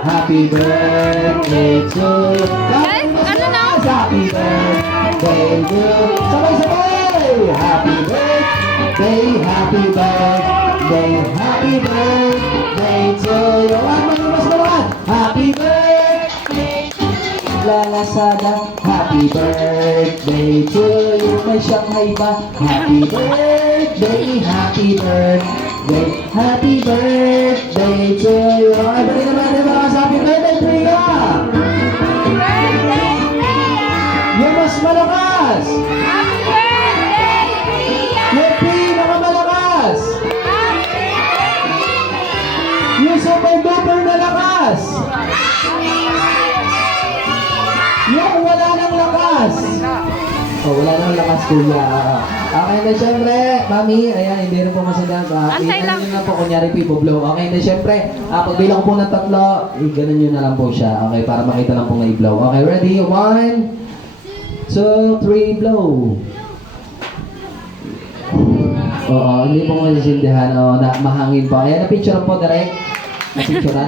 Happy birthday to you. Guys, ano na? Happy birthday to you. Sabay-sabay! Happy birthday, happy birthday, happy birthday to you. Mas malakas. Happy birthday Lalasada. Happy birthday to you. May Shanghai ba? Happy birthday, happy birthday, happy birthday to you. Ay, bali naman natin malakas. Happy birthday, Priya! Yung mas malakas! Yung pinakamalakas! Yung super duper na lakas! Yung wala nang lakas! Oh, wala nang lakas, kuya. Okay na, syempre, mami, ayan, hindi rin po masadang. Antay lang. Ano na po, kunyari po, blow. Okay na, syempre, pagbilang ko po ng 3, ganun nyo na lang po siya. Okay, para makita lang po na i-blow. Okay, ready? 1, 2, 3, blow. Oo, hindi po masisindihan. Oo, mahangin po. Ayan, na-picture po, direct. Na-picturean.